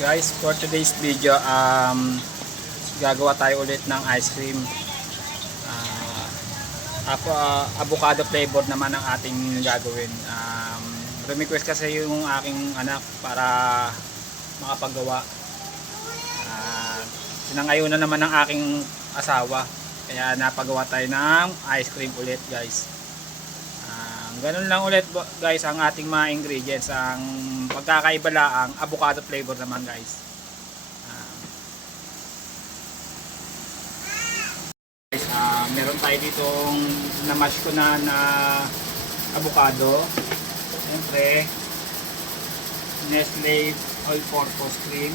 Guys, for today's video, gagawa tayo ulit ng ice cream. Avocado flavor naman ang ating gagawin. Request kasi yung aking anak para makapagawa. Sinangayunan naman ng aking asawa. Kaya napagawa tayo ng ice cream ulit, guys. Ganun lang ulit guys ang ating mga ingredients. Ang pagkakaiba lang, avocado flavor naman, guys. Meron tayo ditong na-mash ko na avocado. Siyempre, Nestle all-purpose cream.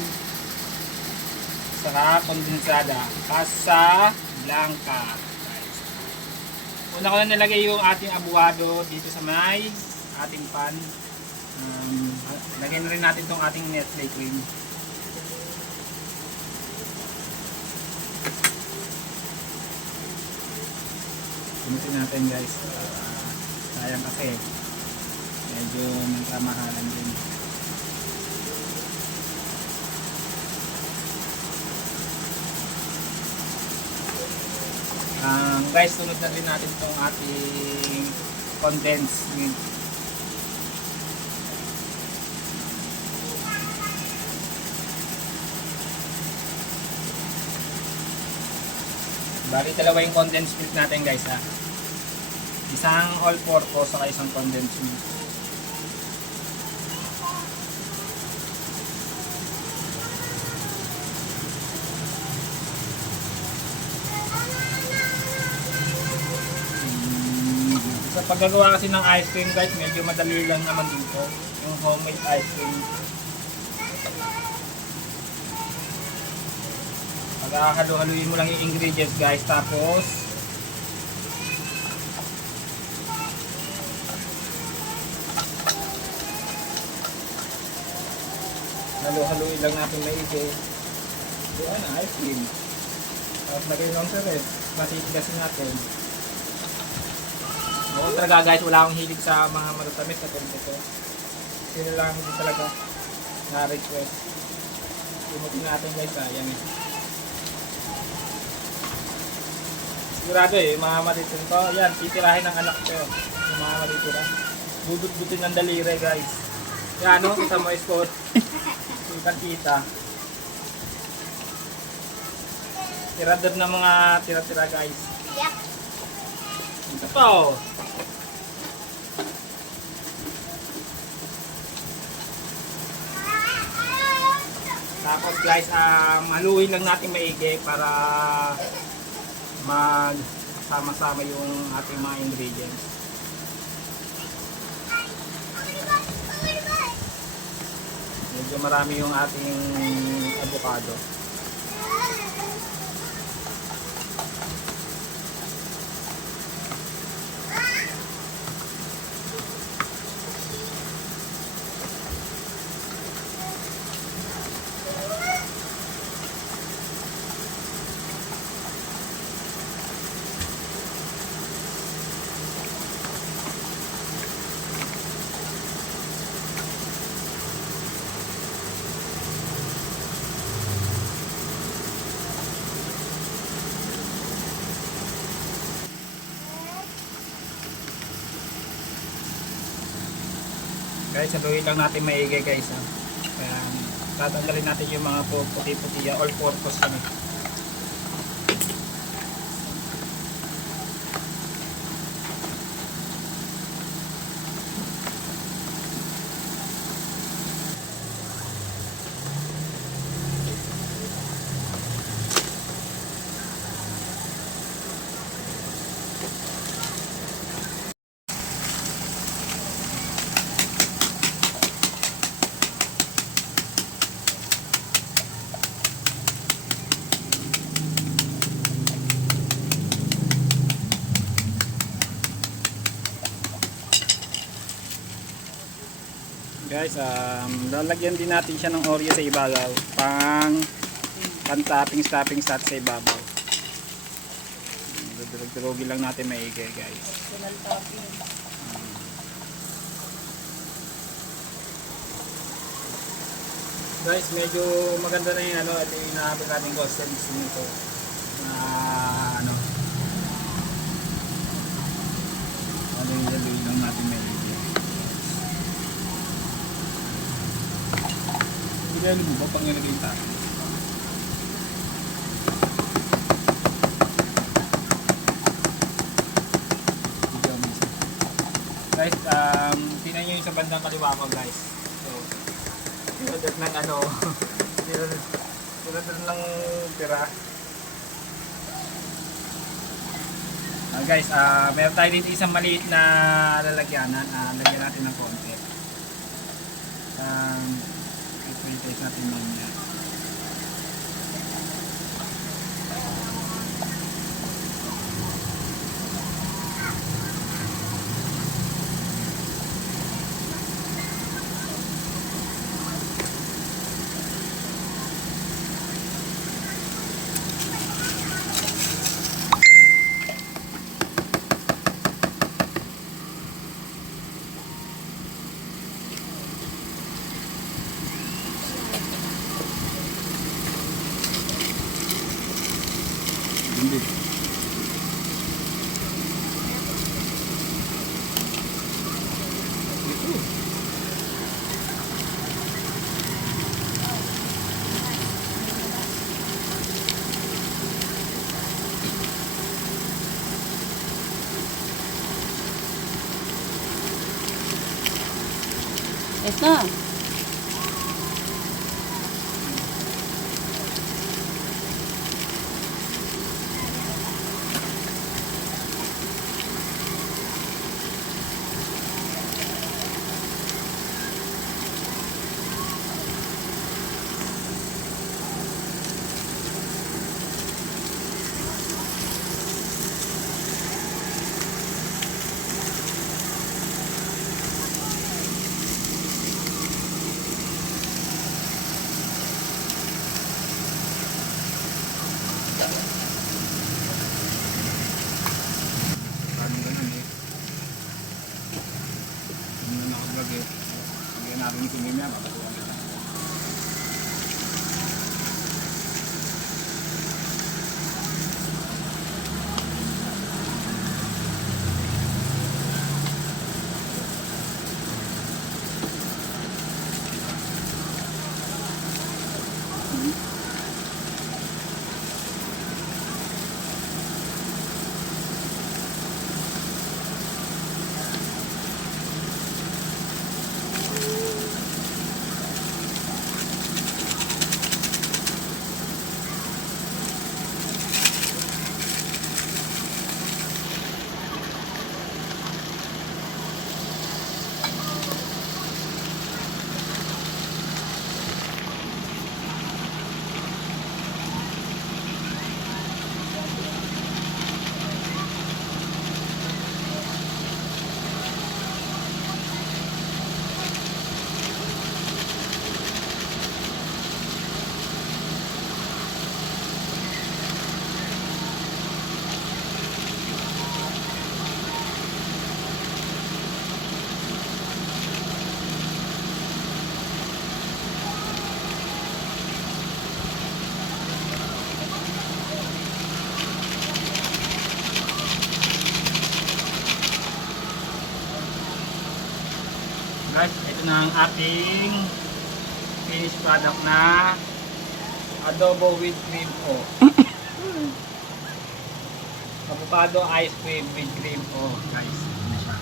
Saka kondensada. Casa Blanca. Una ko na nilagay yung ating avocado dito sa may ating pan. Lagyan na rin natin itong ating Nestle cream. Pinutin natin, guys. Sayang kasi medyo nagkamahalan din. Guys, sunod na rin natin itong ating condensed milk. Bali, dalawa yung condensed milk natin, guys, ha. Isang all-purpose saka isang condensed milk. Sa paggagawa kasi ng ice cream, guys, medyo madali lang naman dito yung homemade ice cream. Pagkakahalo-haluin mo lang yung ingredients, guys, tapos halo-haluin lang natin maigi. Yan na, ice cream. Tapos lagay lang sa rest, matitigasin natin. Oo talaga, guys, wala akong hilig sa mga matatamis na ganito ito. Sino lang hindi talaga na-request. Tumutin natin, guys, yan eh. Sigurado eh, mga matitin ko. Yan, titirahin ng anak ko. Yung mga matitira. Budut-butin ng daliri, guys. Yan, no? Kita mo, spot. Kita. Tirador ng mga tira-tira, guys. Ito po. Tapos, guys, haluin lang natin maigi para magsama-sama yung ating mga ingredients. Medyo marami yung ating avocado. Guys, haluin lang natin maigi, guys, ha. Kaya tatanggalin natin yung mga puti-puti all purpose kami. Guys, lalagyan din natin siya ng Oreo sa ibabaw pang-topping sa ibabaw. Durug-durugin lang natin maigi, guys. Guys, medyo maganda na yung ano, ito yung nahabol natin custom nito. Na ano, yung ilagay lang natin medyo. Ilagay mo ba pang ilagay tayo? Guys, tingnan nyo yung sa bandang kaliwa ko guys. So, tinadad ng ano, tinadad ng tira. Guys, meron tayo dito isang maliit na lalagyanan. Lagyan natin ng konti. I-test natin mamaya. Hindi. Ito. Parang ganun eh. Hindi na nakablog eh. Hindi na natin yung kumimya. Papatuwa kita. Guys, ito na ang ating finished product na adobo with cream o. Avocado ice cream with cream o, guys. Ito na siya.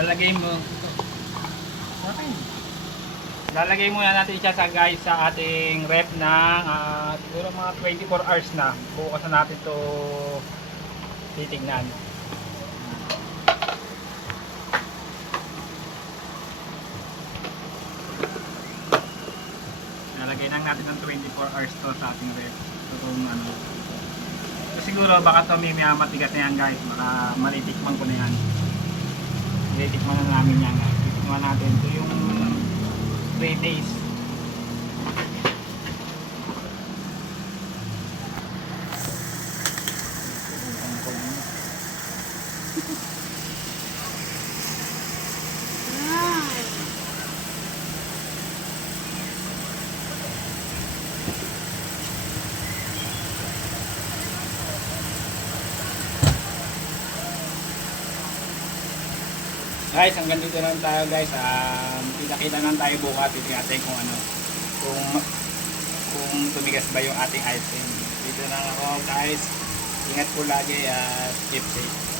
Lalagay mo okay. Lalagay muna natin siya sa ating rep ng siguro mga 24 hours na. Bukas na natin to titignan. Lalagay lang natin ng 24 hours to sa ating rep. So kung ano. So, siguro baka to may matigas na yan guys. Baka malitikman ko na yan. Malitikman na namin yan guys. Titikman natin. Ito yung 3 days. Guys, hanggang dito lang tayo guys. Kita-kita lang tayo bukas. Tingnan natin kung ano. Kung tumigas ba yung ating ice cream. Dito lang ako guys. Ingat po lagi at keep safe.